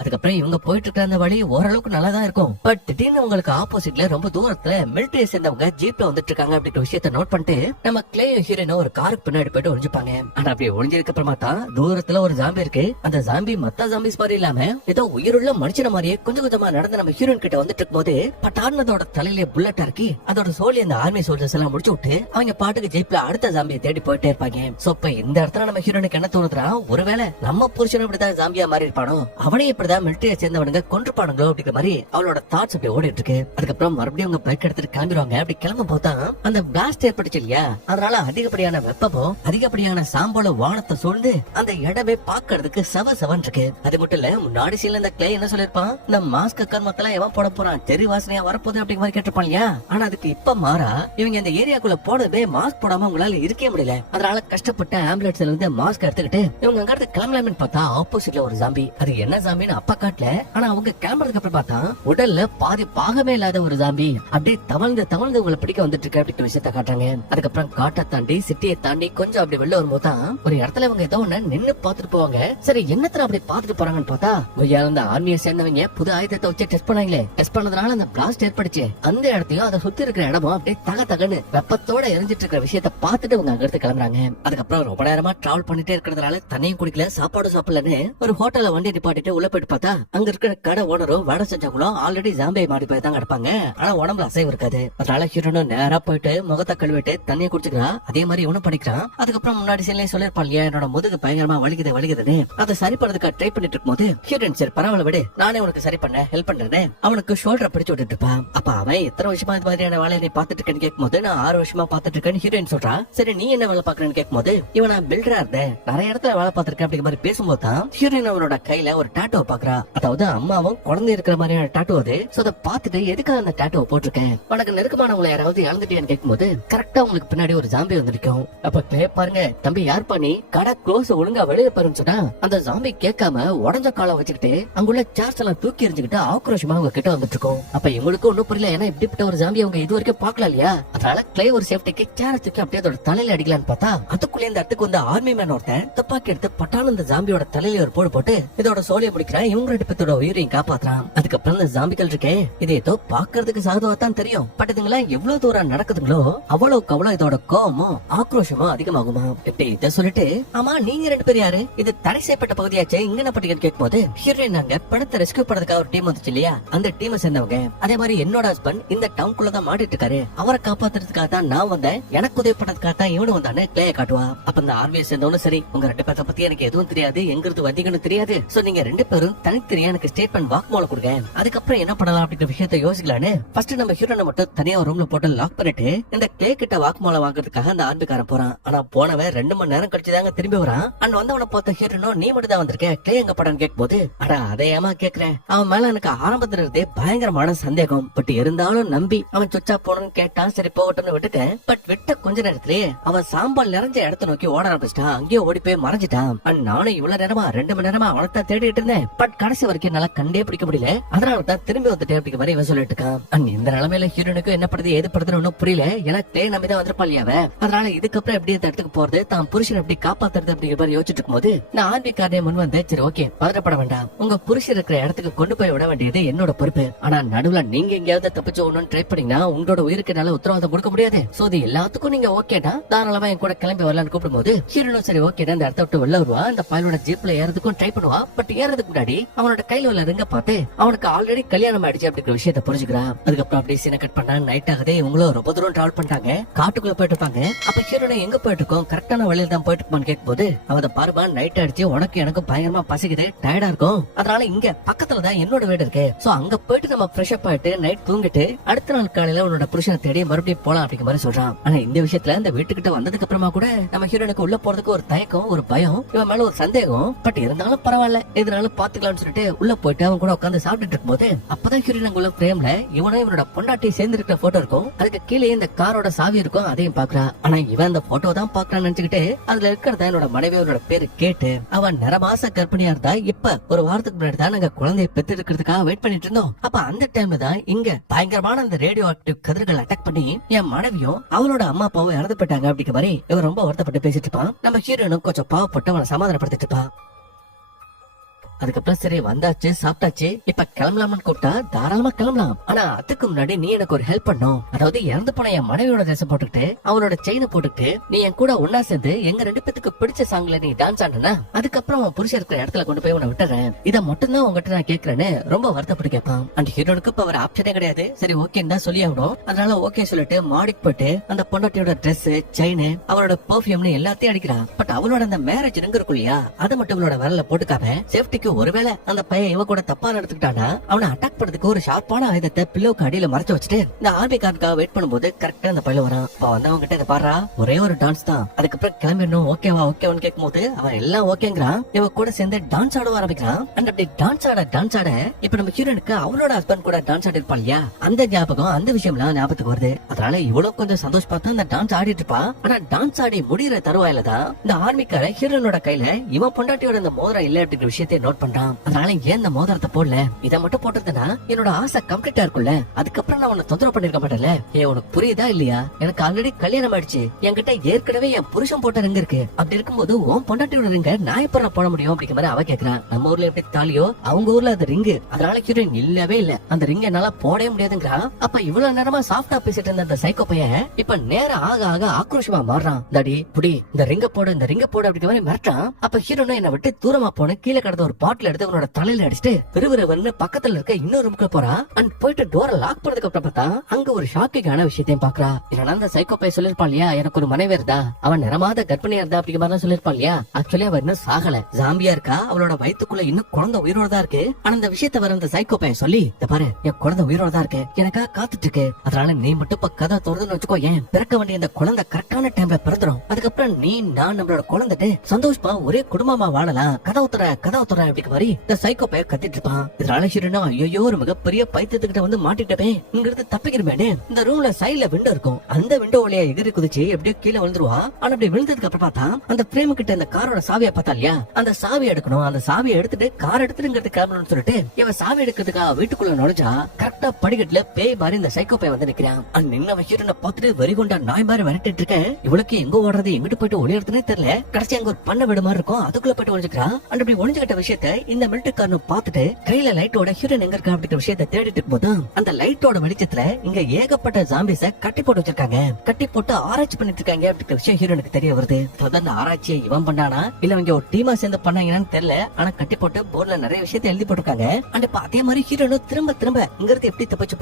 அதுக்கப்புறம் இவங்க போயிட்டு இருக்க அந்த வழி ஓரளவுக்கு நல்லா தான் இருக்கும். பட் திடீர்னு உங்களுக்கு ஆப்போசிட்ல ரொம்ப தூரத்துல மிலிட்டரி சேர்ந்தவங்க ஜீப்ல வந்துட்டு இருக்காங்க அப்படிங்கிற விஷயத்த நோட் பண்ணிட்டு நம்ம கிளே ஹீரோனும் ஒரு காருக்கு பின்னாடி போயிட்டு ஒளிஞ்சுப்பாங்க. ஆனா அப்படி ஒளிஞ்சதுக்கு அப்புறமா தான் தூரத்துல ஒரு ஜாம்பி இருக்கு. அந்த ஜாம்பி மத்த ஜாம்பிஸ் மாதிரி இல்லாம ஏதோ உயிருள்ள மனுஷன மாதிரியே கொஞ்சமா நடந்து நம்ம ஹீரோயின் கிட்ட வந்துட்டு இருக்கும் போது பட்டார்னதோட தலையில புல்லட் இறக்கி அதோட சோழி அந்த ஆர்மி சோல்ஜர்ஸ் எல்லாம் முடிச்சு விட்டு அவங்க பாட்டுக்கு ஜீப்ல அடுத்த ஜாம்பியை தேடி போயிட்டே இருப்பாங்க. சோ இப்ப இந்த இடத்துல நம்ம ஹீரோனுக்கு என்ன தோணுதுன்னா ஒருவேளை நம்ம புருஷன் இப்படிதான் ஜாம்பியா மாறி இருப்பானோ, அவனே இப்படிதான் எப்படிதான் மிலிட்டரியை சேர்ந்தவனுங்க கொன்றுப்பானுங்களோ அப்படிங்கிற மாதிரி அவளோட தாட்ஸ் அப்படி ஓடிட்டு இருக்கு. அதுக்கப்புறம் மறுபடியும் அவங்க பைக் எடுத்துட்டு கிளம்பிடுவாங்க. அப்படி கிளம்பும் போது அந்த பிளாஸ்ட் ஏற்பட்டுச்சு இல்லையா, அதனால அதிகப்படியான வெப்பமும் அதிகப்படியான சாம்போல வானத்தை சூழ்ந்து அந்த இடமே பாக்குறதுக்கு சவன் இருக்கு. அது மட்டும் இல்ல, முன்னாடி சீல இந்த கிளே என்ன சொல்லிருப்பான், இந்த மாஸ்க் கர்மத்தெல்லாம் எவன் போட போறான், தெரு வாசனையா வரப்போகுது அப்படிங்கிற மாதிரி கேட்டிருப்பான் இல்லையா. ஆனா அதுக்கு இப்ப மாறா இவங்க இந்த ஏரியாக்குள்ள போனதே மாஸ்க் போடாம உங்களால இருக்கவே முடியல. அதனால கஷ்டப்பட்டு ஆம்புலன்ஸ்ல இருந்து மாஸ்க் எடுத்துக்கிட்டு இவங்க அங்க இருந்து கிளம்பலாம்னு பார்த்தா ஆப்போசிட்ல ஒரு ஜாம்பி. அது என்ன ஜாம்பின்னு அப்பா காட்டல. ஆனா அவங்க கிளம்புறதுக்கு அப்புறம் பார்த்தா உடல்ல பாதி பாகமே இல்லாத ஒரு ஜாம்பி அப்படியே தவழ்ந்து உங்களை பிடிக்க வந்துட்டு இருக்கு அப்படிங்கிற விஷயத்த காட்டுறாங்க. அதுக்கப்புறம் காட்டை தாண்டி சிட்டியை தாண்டி கொஞ்சம் அப்படி வெளில வரும்போது தான் ஒரு இடத்துல இவங்க ஏதோ ஒண்ணு நின்னு பாத்துட்டு போவாங்க. சரி என்னத்துல அப்படி பாத்துட்டு போறாங்கன்னு பார்த்தா அந்த ஆர்மியை சேர்ந்தவங்க புது ஆயுதத்தை வச்சு டெஸ்ட் பண்ணாங்களே, டெஸ்ட் பண்ணதுனால அந்த பிளாஸ்ட் ஏற்படுச்சு. அந்த இடத்தையும் அதை சுத்தி இருக்கிற இடமும் அப்படியே தகன்னு வெப்பத்தோட எரிஞ்சிட்டு இருக்கிற விஷயத்த பார்த்துட்டு அவங்க அங்க இருந்து கிளம்புறாங்க. அதுக்கப்புறம் ரொம்ப நேரமா டிராவல் பண்ணிட்டே இருக்கிறதுனால தண்ணியும் குடிக்கல, சாப்பாடு சாப்பிடலன்னு ஒரு ஹோட்டல்ல வண்டி நிப்பாட்டிட்டு உள்ள போயிட்டு பார்த்தா அங்க இருக்கிற கடை ஓனரும் வடை செஞ்சவங்களும் ஆல்ரெடி ஜாம்பே மாடி போய் தான் கிடப்பாங்க. ஆனா உடம்புல அசைவு இருக்காது. அதனால ஹீரோனும் நேரா போயிட்டு முகத்தை கழுவிட்டு தண்ணியை குடிச்சுக்கிறா. அதே மாதிரி இவனும் படிக்கிறான். அதுக்கப்புறம் முன்னாடி சீன்லயே சொல்லிருப்பான் இல்லையா, என்னோட முதுகு பயங்கரமா வலிக்குதுன்னு. அதை சரி பண்றதுக்கு ட்ரை பண்ணிட்டு இருக்கும்போது ஹீரோயின் சரி பரவாயில்ல விடு, நானே உனக்கு சரி பண்ண ஹெல்ப் பண்றேன்னு அவனுக்கு ஷோல்டரை பிடிச்சு விட்டுட்டு இருப்பான். அப்ப அவன் எத்தனை வருஷமா இது மாதிரியான வேலையை நீ பாத்துட்டு இருக்கேன்னு கேட்கும்போது நான் 6 வருஷமா பாத்துட்டு இருக்கேன்னு ஹீரோயின் சொல்றா. சரி நீ என்ன வேலை பாக்குறேன்னு கேட்கும்போது இவன் நான் பில்டரா இருந்தேன், நிறைய இடத்துல வேலை பார்த்திருக்கேன் அப்படிங்கிற மாதிரி பேசும்போது தான் ஹீரோயின் அவனோட கையில ஒரு டாட்டோ பாக்குறா. அதாவது அம்மாவும் குழந்தை இருக்கிற மாதிரியான டாட்டோ அது. சோ அதை பாத்துட்டு எதுக்காக அந்த டாட்டோ போட்டிருக்கேன், உனக்கு நெருக்கமானவங்களை யாராவது இழந்துட்டியான்னு கேட்கும்போது கரெக்டா உங்களுக்கு பின்னாடி ஒரு ஜாம்பி வந்திருக்கும். அப்ப பாருங்க தம்பி யார் பண்ணி கடை க்ளோஸ் ஒழுங்கா வெளியே பாருன்னு சொன்னா அந்த ஜாம்பி கேட்காம உடஞ்ச காலம் வச்சுக்கிட்டு அங்குள்ள சேர்ஸ் எல்லாம் தூக்கி எறிஞ்சுக்கிட்டு ஆக்ரோஷமா அவங்க கிட்ட வந்துட்டு இருக்கோம். அப்ப இவங்களுக்கு ஒன்னும் புரியல, ஏன்னா இப்படிப்பட்ட ஒரு ஜாம்பி அவங்க இது வரைக்கும் பாக்கல இல்லையா. அதனால கிளே ஒரு சேஃப்டிக்கு சேர தூக்கி அப்படியே அதோட தலையில அடிக்கலான்னு பார்த்தா அதுக்குள்ளே இந்த இடத்துக்கு வந்து ஆர்மி மேன் ஒருத்தன் துப்பாக்கி எடுத்து பட்டான இந்த ஜாம்பியோட தலையில ஒரு போட்டு இதோட சோழியை முடிக்கிறான். இவங்க ரெண்டு பேத்தோட உயிரையும் காப்பாத்துறான். அதுக்கப்புறம் இந்த ஜாம்பிகள் இருக்கே இது ஏதோ பாக்குறதுக்கு சாதுவாத்தான் தெரியும். பட் இதுங்களா எவ்வளவு தூரம் நடக்குதுங்களோ அவ்வளவுக்கு அவ்வளவு இதோட கோபமும் ஆக்ரோஷமும் அதிகமாகுமா. இப்படி இதை சொல்லிட்டு ஆமா நீங்க 2 பேர் யாரு, இது தடை செய்யப்பட்ட பகுதியாச்சு இங்க என்ன பட்டியல் கேட்கும் போது ஹீரோயின் நாங்க பணத்தை ரெஸ்கியூ பண்றதுக்காக ஒரு டீம் வந்துச்சு இல்லையா, அந்த டீமை சேர்ந்தவங்க. அதே மாதிரி என்னோட ஹஸ்பண்ட் இந்த டவுனுக்குள்ளதான் மாட்டிட்டு இருக்காரு, அவரை காப்பாத்துறதுக்காக தான் நான் வந்தேன், எனக்கு உதவி பண்ணதுக்காக தான் இவனு வந்தானே கிளேய காட்டுவா. அப்ப இந்த ஆர்மியை சேர்ந்தவனும் சரி உங்க 2 பேரை பத்தி எனக்கு எதுவும் தெரியாது, எங்கிறது வந்தீங்கன்னு தெரியாது, சோ நீங்க 2 பேரும் தனித்தனியா எனக்கு ஸ்டேட்மெண்ட் வாக்குமூலம் கொடுங்க, அதுக்கப்புறம் என்ன பண்ணலாம் அப்படிங்கிற விஷயத்த யோசிக்கலான்னு ஃபர்ஸ்ட் நம்ம ஹீரோனை மட்டும் தனியா ரூம்ல போட்டு லாக் பண்ணிட்டு இந்த கிளே கிட்ட வாக்குமூலம் வாங்குறதுக்காக அந்த ஆர்மிக்காரன் போறான். ஆனா போனவன் 2 மணி நேரம் கழிச்சுதாங்க திரும்பி வரான். அண்ட் வந்தவனை பார்த்த ஹீரோனோ நீ மட்டும் தான் வந்திருக்க, கிளே எங்க படம் கேட்கும் போது அட அதை ஏமா கேக்குறேன், அவன் மேல எனக்கு ஆரம்பத்துல இருந்தே பயங்கரமான சந்தேகம். பட் இருந்தாலும் நம்பி அவன் சுச்சா போனு கேட்டான். சரி போகட்டும்னு விட்டுட்டேன். பட் விட்ட கொஞ்ச நேரத்திலேயே அவன் சாம்பால் நிறைஞ்ச இடத்த நோக்கி ஓட ஆரம்பிச்சிட்டான். அங்கேயே ஓடி போய் மறைஞ்சிட்டான். அண்ட் நானும் இவ்வளவு நேரமா 2 மணி நேரமா அவனை தேடிட்டு இருந்தேன். பட் கடைசி வரைக்கும் என்னால கண்டே பிடிக்க முடியல, அதனால தான் திரும்பி வந்துட்டேன் அப்படிங்கிற மாதிரி இவன் சொல்லிட்டு இருக்கான். அண்ட் இந்த நிலைமையில ஹீரோனுக்கு என்ன படுது ஏது படுதுன்னு ஒன்னும் புரியல. ஏன்னா கிளே நம்பிதான் வந்திருப்பாளியாவ. அதனால இதுக்கப்புறம் எப்படி அந்த இடத்துக்கு போறது, தான் புருஷன் எப்படி காப்பாத்துறது அப்படிங்கிற மாதிரி யோசிச்சுட்டு இருக்கும்போது நான் ஆர்மிக்காரனே முன் வந்து சரி ஓகே பதறப்பட வேண்டாம், உங்க புருஷன் இருக்கிற இடத்துக்கு கொண்டு போய் விட வேண்டியது என்னோட பொறுப்பு. ஆனா நடுவுல நீங்க எங்கேயாவது தப்பிச்சு ஒண்ணு ட்ரை பண்ணீங்கன்னா உங்களோட உயிருக்கு நல்ல உத்தரவாதம் கொடுக்க முடியாது. சோ இது எல்லாத்துக்கும் நீங்க ஓகேடா தாராளமா என் கூட கிளம்பி வரலான்னு கூப்பிடும் போது ஹீரோனும் சரி ஓகேடா இந்த இடத்த விட்டு வெளில வருவா. அந்த பயலோட ஜீப்ல ஏறதுக்கும் ட்ரை பண்ணுவா. பட் ஏறதுக்கு முன்னாடி அவனோட கையில உள்ள ரிங்க பார்த்து அவனுக்கு ஆல்ரெடி கல்யாணம் ஆயிடுச்சு அப்படிங்கிற விஷயத்த புரிஞ்சுக்கிறா. அதுக்கப்புறம் அப்படியே சீனை கட் பண்ணா நைட் ஆகுது. இவங்களும் ரொம்ப தூரம் டிராவல் பண்ணிட்டாங்க, காட்டுக்குள்ள போயிட்டு இருப்பாங்க. அப்ப ஹீரோனை எங்க போயிட்டு இருக்கோம், கரெக்டான வழியில தான் போயிட்டு இருப்பான்னு கேட்கும் போது அவத பாருமா நைட் ஆயிடுச்சு, உனக்கு எனக்கும் பயங்கரமா பசிக்குது, டயர்டா இருக்கும், அதனால இங்க பக்கத்துல தான் என்னோட வீடு இருக்கு, சோ அங்க போயிட்டு நம்ம ஃப்ரெஷ் அப் ஆயிட்டு நைட் தூங்கிட்டு அடுத்த நாள் காலையில உன்னோட புருஷனை தேடி மறுபடியும் போலாம் அப்படிங்கிற மாதிரி சொல்றான். ஆனா இந்த விஷயத்துல இந்த வீட்டுக்கிட்ட வந்ததுக்கு அப்புறமா கூட நம்ம ஹீரோனுக்கு உள்ள போறதுக்கு ஒரு தயக்கம், ஒரு பயம், இவன் மேல ஒரு சந்தேகம். பட் இருந்தாலும் பரவாயில்ல எதனாலும் பாத்துக்கலாம்னு சொல்லிட்டு உள்ள போயிட்டு அவன் கூட உட்காந்து சாப்பிட்டுட்டு இருக்கும் போது அப்பதான் ஹீரோயின் உள்ள பிரேம்ல இவனும் இவனோட பொண்டாட்டி சேர்ந்து இருக்கிற போட்டோ இருக்கும். அதுக்கு கீழே இந்த காரோட சாவி இருக்கும், அதையும் பாக்குறா. ஆனா இவன் அந்த போட்டோ தான் பாக்குறான்னு நினைச்சுக்கிட்டு அதுல இருக்கிறத என்னோட மனைவியோட பேரு கேட்டு அவன் நிறமாச கர்ப்பிணியா இருந்தா இப்ப ஒரு வாரத்துக்கு முன்னாடி தான் நாங்க குழந்தைய பெத்து இருக்கிறதுக்காக வெயிட் பண்ணிட்டு இருந்தோம். அப்ப அந்த டைம்ல தான் இங்க பயங்கரமான அந்த ரேடியோ ஆக்டிவ் கதிர்கள் அட்டாக் பண்ணி என் மனைவியும் அவளோட அம்மா அப்பாவும் இறந்து போயிட்டாங்க அப்படிங்கிற மாதிரி இவன் ரொம்ப வருத்தப்பட்டு பேசிட்டு இருப்பான். நம்ம ஹீரோனும் கொஞ்சம் பாவப்பட்டு அவனை சமாதானப்படுத்திட்டு இருப்பான். அதுக்கப்புறம் சரி வந்தாச்சு சாப்பிட்டாச்சு, இப்ப கிளம்பலாம்னு கூப்பிட்டா தாராளமா கிளம்பலாம். ஆனா அதுக்கு முன்னாடி நீ எனக்கு ஒரு ஹெல்ப் பண்ணும். அதாவது இறந்து போன என் மனைவியோட ட்ரெஸ் போட்டுக்கிட்டு அவனோட செயினை போட்டுக்கிட்டு நீ என் கூட ஒன்னா சேர்ந்து எங்க 2 பேத்துக்கு பிடிச்ச சாங்ல நீ டான்ஸ் ஆடுனா அதுக்கப்புறம் அவன் புருஷன் இருக்கிற இடத்துல கொண்டு போய் உன்னை விட்டுறேன், இதை மட்டும் தான் உங்ககிட்ட நான் கேட்கறேன்னு ரொம்ப வருத்தப்பட்டு கேட்பான். அந்த ஹீரோனுக்கு இப்ப ஒரு ஆப்ஷனே கிடையாது. சரி ஓகேன்னு தான் சொல்லி ஆகணும். அதனால ஓகே சொல்லிட்டு மாடிக்கு போயிட்டு அந்த பொண்டாட்டியோட ட்ரெஸ், செயின், அவளோட பெர்ஃபியூம்னு எல்லாத்தையும் அடிக்கிறான். பட் அவளோட அந்த மேரேஜ் ரிங் இருக்கும் இல்லையா, அதை மட்டும் அவளோட விரல்ல போட்டுக்காம சேஃப்டிக்கு ஹீரோயினுக்கு ஒருவேளை அந்த பையன் இவ கூட தப்பா நடந்துக்கிட்டானா அவனை அட்டாக் பண்றதுக்கு ஒரு ஷார்ப்பான ஆயுதத்தை பில்லோக்கு அடியில மறைச்சு வச்சுட்டு இந்த ஆர்மி கார்டுக்காக வெயிட் பண்ணும்போது கரெக்டா அந்த பையன் வரான். அப்ப வந்தவங்க கிட்ட இதை பாடுறா ஒரே ஒரு டான்ஸ் தான், அதுக்கப்புறம் கிளம்பிடணும், ஓகேவா ஓகேவான்னு கேட்கும் போது அவன் எல்லாம் ஓகேங்கிறான். இவ கூட சேர்ந்து டான்ஸ் ஆட ஆரம்பிக்கிறான். அண்ட் அப்படி டான்ஸ் ஆட இப்ப நம்ம ஹீரோனுக்கு அவளோட ஹஸ்பண்ட் கூட டான்ஸ் ஆடி இருப்பா இல்லையா, அந்த ஞாபகம் அந்த விஷயம்லாம் ஞாபகத்துக்கு வருது. அதனால இவ்வளவு கொஞ்சம் சந்தோஷமா தான் அந்த டான்ஸ் ஆடிட்டு இருப்பா. ஆனா டான்ஸ் ஆடி முடிகிற தருவாயில தான் இந்த ஆர்மிக்கார ஹீரோனோட கையில இவன் பொண்டாட்டியோட இந்த மோதிரம் இல்ல அப்படிங்கிற விஷயத்தை நோட் பண்றான். அதனால ஏன் இந்த மோதிரத்தை போடல, இதை மட்டும் போட்டிருந்தா என்னோட ஆசை கம்ப்ளீட்டா இருக்கும்ல, அதுக்கப்புறம் நான் உன்னை தொந்தரவு பண்ணிருக்க மாட்டேன்ல. உனக்கு புரியுதா இல்லையா, எனக்கு ஆல்ரெடி கல்யாணம் ஆயிடுச்சு, என்கிட்ட ஏற்கனவே என் புருஷன் போட்ட ரிங் இருக்கு, அப்படி இருக்கும்போது உன் பொண்டாட்டியோட ரிங்க நான் எப்ப போட முடியும் அப்படிங்கிற மாதிரி அவ கேக்குறான். நம்ம ஊர்ல எப்படி தாலியோ அவங்க ஊர்ல அது ரிங்கு, அதனால ஹீரோயின் இல்லவே இல்ல, அந்த ரிங் என்னால போடவே முடியாதுங்கிறான். அப்ப இவ்வளவு நேரமா சாஃப்டா பேசிட்டு இருந்த அந்த சைக்கோ பையன் இப்ப நேரம் ஆக ஆக ஆக்ரோஷமா மாறுறான். தடி புடி இந்த ரிங்க போடு இந்த ரிங்க போடு அப்படிங்கிற மாதிரி மிரட்டான். அப்ப ஹீரோனும் என்ன விட்டு தூரமா போன கீழே கடந்த ஒரு பாட்டில் எடுத்து அவனோட தலையில அடிச்சுட்டு விறுவிறுவன்னு பக்கத்துல இருக்க இன்னொரு ரூமுக்கு போறா. அண்ட் போயிட்டு டோரை லாக் பண்ணதுக்கு அப்புறம் பார்த்தா அங்க ஒரு ஷாக்கிங்கான விஷயத்தையும் பாக்குறா. இல்லைன்னா அந்த சைக்கோ பையன் சொல்லிருப்பான் இல்லையா, எனக்கு ஒரு மனைவி இருந்தா, அவன் நிறமாத கர்ப்பிணியா இருந்தா அப்படிங்கிற மாதிரி சொல்லிருப்பான் இல்லையா. ஆக்சுவலி அவ இன்னும் சாகல, ஜாம்பியா இருக்கா, அவளோட வயித்துக்குள்ள இன்னும் குழந்தை உயிரோட தான் இருக்கு. ஆனா அந்த விஷயத்த வர அந்த சைக்கோ பையன் சொல்லி, இந்த பாரு என் குழந்தை உயிரோட தான் இருக்கு, எனக்கா காத்துட்டு இருக்கு, அதனால நீ மட்டும் இப்ப கதை தொடர்ந்து வச்சுக்கோ, ஏன் பிறக்க வேண்டிய அந்த குழந்தை கரெக்டான டைம்ல பிறந்துரும், அதுக்கப்புறம் நீ நான் நம்மளோட குழந்தைட்டு சந்தோஷமா ஒரே குடும்பமா வாழலாம், கதை உத்தர அப்படிங்கிற மாதிரி இந்த சைக்கோ பையன் கத்திட்டு இருப்பான். இதனால ஹீரோனா ஐயோ ஒரு மிகப்பெரிய பைத்தியத்துக்கிட்ட வந்து மாட்டிட்டவே, இங்கிருந்து தப்பிக்கிறமே. இந்த ரூம்ல சைடுல விண்டோ இருக்கும், அந்த விண்டோ வழியா எகிரி குதிச்சு எப்படியோ கீழே விழுந்துருவா. ஆனா அப்படி விழுந்ததுக்கு அப்புறம் பார்த்தா அந்த பிரேம் கிட்ட இந்த காரோட சாவியை பார்த்தா இல்லையா, அந்த சாவியை எடுக்கணும், அந்த சாவியை எடுத்துட்டு கார் எடுத்துட்டு கிளம்பணும்னு சொல்லிட்டு இவன் சாவி எடுக்கிறதுக்காக வீட்டுக்குள்ள நுழைஞ்சா கரெக்டா படிக்கட்டுல பேய் மாதிரி இந்த சைக்கோ பையன் வந்து நிக்கிறான். நின்ன ஹீரோனை பார்த்துட்டு வெறி கொண்டா நாய் மாதிரி விரட்டிட்டு இருக்கேன். இவளுக்கு எங்க ஓடுறது எங்கிட்டு போயிட்டு ஒளியறதுனே தெரியல. கடைசி அங்க ஒரு பண்ண வீடு மாதிரி இருக்கும், அதுக்குள்ள போயிட்டு ஒளிஞ்சுக்கிறான். அண்ட் அப்படி ஒளிஞ்சுக்கிட்ட விஷயத்த இந்த மிலிட்டரிக்காரன் பார்த்துட்டு கையில லைட்டோட ஹீரோன் எங்க இருக்கா அப்படிங்கிற விஷயத்தை தேடிட்டு இருக்கும்போது அந்த லைட்டோட வெளிச்சத்துல இங்க ஏகப்பட்ட ஜாம்பிஸ கட்டி போட்டு வச்சிருக்காங்க, கட்டி போட்டு ஆராய்ச்சி பண்ணிட்டு இருக்காங்க அப்படிங்கிற விஷயம் ஹீரோனுக்கு தெரிய வருது. அந்த ஆராய்ச்சியை இவன் பண்ணானா இல்ல இவங்க ஒரு டீமா சேர்ந்து பண்ணாங்கன்னு தெரியல, ஆனா கட்டி போட்டு போர்ட்ல நிறைய விஷயத்தை எழுதி போட்டிருக்காங்க. அண்ட் இப்ப அதே மாதிரி ஹீரோனும் திரும்ப திரும்ப இங்கிருந்து எப்படி தப்பிச்சு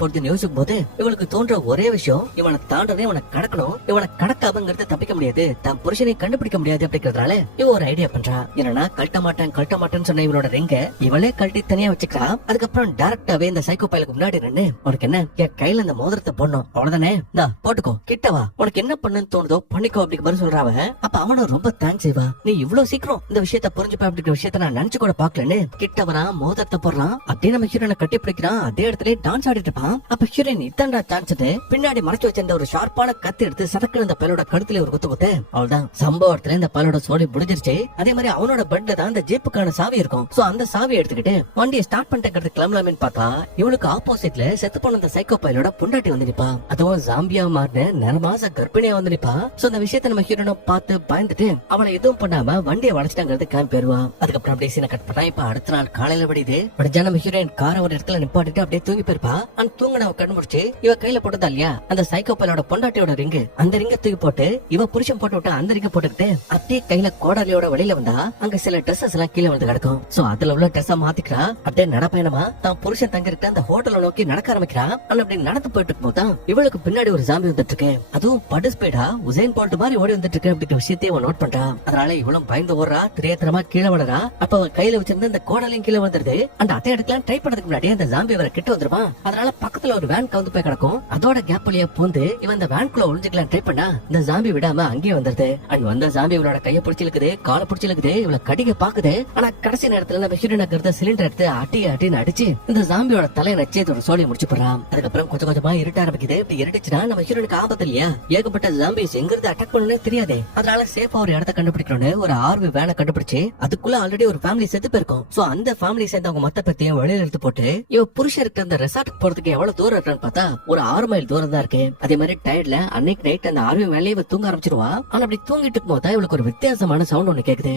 போறதுன்னு யோசிக்கும் போது இவளுக்கு தோன்ற ஒரே விஷயம், இவனை தாண்டதே இவனை கடக்கணும், இவனை கடக்காமங்கிறது தப்பிக்க முடியாது, தான் புருஷனை கண்டுபிடிக்க முடியாது அப்படிங்கறதுனால இவ ஒரு ஐடியா பண்றா. என்னன்னா கழட்ட மாட்டேன்னு சொன்ன இவளோட ரிங்க இவளே கழட்டி தனியா வச்சுக்கிறா. அதுக்கப்புறம் டைரக்டாவே இந்த சைக்கோ பையலுக்கு முன்னாடி நின்னு, உனக்கு என்ன என் கையில இந்த மோதிரத்தை போடணும் அவ்வளவுதானே, இந்தா போட்டுக்கோ, கிட்டவா, உனக்கு என்ன பண்ணுன்னு தோணுதோ பண்ணிக்கோ அப்படிங்கிற மாதிரி சொல்றாவ. அப்ப அவனும் ரொம்ப தேங்க்ஸ் இவா, நீ இவ்வளவு சீக்கிரம் இந்த விஷயத்த புரிஞ்சுப்ப அப்படிங்கிற விஷயத்த நான் நினைச்சு கூட பாக்கலன்னு கிட்ட வரான், மோதிரத்தை போடுறான். அப்படியே நம்ம ஹீரோனை கட்டி பிடிக்கிறான், அதே இடத்துல டான்ஸ் ஆடிட்டு இருப்பான். அப்ப ஹீரோயின் இத்தாண்டா சான்ஸ்ட்டு பின்னாடி மறைச்சு வச்சிருந்த ஒரு ஷார்ப்பான கத்தி எடுத்து சதக்கு இந்த பையலோட கழுத்துல ஒரு குத்து அவ்வளவுதான். சம்பவத்துல இந்த பையலோட சோழி முடிஞ்சிருச்சு. அதே மாதிரி அவனோட பெட்ல தான் இந்த ஜீப்புக்கான சாவி இருக்கும். சோ அந்த சாவியை எடுத்துக்கிட்டு வண்டியை ஸ்டார்ட் பண்ணிட்டு கிளம்பலாமேன்னு பார்த்தா இவளுக்கு ஆப்போசிட்ல செத்து போன அந்த சைக்கோ பையலோட பொண்டாட்டி வந்து நிப்பா. அதுவும் ஜாம்பியா மாறின நிறமாச கர்ப்பிணியா வந்து நிப்பா. சோ அந்த விஷயத்த நம்ம ஹீரோனை பார்த்து பயந்துட்டு அவளை எதுவும் பண்ணாம வண்டியை வளைச்சிட்டாங்கிறது கிளம்பி போயிருவா. அதுக்கப்புறம் அப்படியே சீனை கட் பண்ணா இப்ப அடுத்த நாள் காலையில விடிஞ்சா நம்ம ஹீரோயின் காரை ஒரு இடத்துல நிப்பாட்டிட்டு அப்படியே தூங்கி போயிருப்பா. அந்த தூங்கின கண் முடிச்சு இவ கையில போட்டதா இல்லையா அந்த சைக்கோ பையலோட பொண்டாட்டியோட ரிங்கு, அந்த ரிங்க தூக்கி போட்டு இவ புருஷன் போட்டு விட்டு அந்த ரிங்க போட்டுக்கிட்டு அப்படியே கையில கோடாலியோட வெளியில வந்தா அங்க சில ட்ரெஸ்ஸஸ் எல்லாம் கீழே வந்து கிடக்கும். சோ அதுல உள்ள ட்ரெஸ்ஸ மாத்திக்கிறா. அப்படியே நடப்பயணமா தான் புருஷன் தங்கிருக்க அந்த ஹோட்டலை நோக்கி நடக்க ஆரம்பிக்கிறா. அப்படி நடந்து போயிட்டு இருக்கும் போதுதான் இவளுக்கு பின்னாடி ஒரு ஜாம்பி வந்துட்டு இருக்கு. அதுவும் படு ஸ்பீடா உசைன் போல்ட் மாதிரி ஓடி வந்துட்டு இருக்கு அப்படிங்கிற விஷயத்தையும் நோட் பண்றா. அதனால இவளும் பயந்து ஓடுறா, திரையத்தனமா கீழே விடுறா. அப்ப அவ கையில வச்சிருந்த இந்த கோடாலையும் கீழே வந்துருது. அந்த அதே இடத்துல ட்ரை பண்ணதுக்கு முன்னாடி அந்த ஜாம்பி வர கிட்ட வந்துருவான். அதனால பக்கத்துல ஒரு வேன் கவுந்து போய் கிடக்கும். அதோட கேப் வழியா பூந்து இவன் இந்த வேன்குள்ள ஒளிஞ்சுக்கலாம் ட்ரை பண்ணா இந்த ஜாம்பி விடாம அங்கேயே வந்துருது. அண்ட் வந்த ஜாம்பி இவளோட கையை பிடிச்சிருக்குது, காலை பிடிச்சிருக்குது, இவளை கடிக்க பாக்குது. ஆனா கடைசி நேரத்துல நம்ம ஹீரோனுக்கு சிலிண்டர் எடுத்து அட்டின்னு அடிச்சு இந்த ஜாம்பியோட தலையை நச்சு இதோட சோழியை முடிச்சு போறான். அதுக்கப்புறம் கொஞ்சம் கொஞ்சமா இருட்ட ஆரம்பிக்குது. இப்படி இருட்டுச்சுன்னா நம்ம ஹீரோனுக்கு ஆபத்து இல்லையா, ஏகப்பட்ட ஜாம்பிஸ் எங்கிருந்து அட்டாக் பண்ணணும்னே தெரியாது. அதனால சேஃபா ஒரு இடத்த கண்டுபிடிக்கணும்னு ஒரு ஆர்வி வேனை கண்டுபிடிச்சு அதுக்குள்ள ஆல்ரெடி ஒரு ஃபேமிலி செத்து போயிருக்கும். சோ அந்த ஃபேமிலி சேர்ந்தவங்க மொத்த பத்தியும் வெளியில எடுத்து போட்டு இவ புருஷன் இருக்கிற அந்த ரெசார்ட்டுக்கு போறதுக்கு எவ்வளவு தூரம் இருக்கான்னு பார்த்தா ஒரு 6 மைல் தூரம் தான் இருக்கு. அதே மாதிரி டயர்ட்ல அன்னைக்கு நைட் அந்த ஆர்வி மேலே இவ தூங்க ஆரம்பிச்சிருவா. ஆனா அப்படி தூங்கிட்டு இருக்கும் போது இவளுக்கு ஒரு வித்தியாசமான சவுண்ட் ஒண்ணு கேக்குது.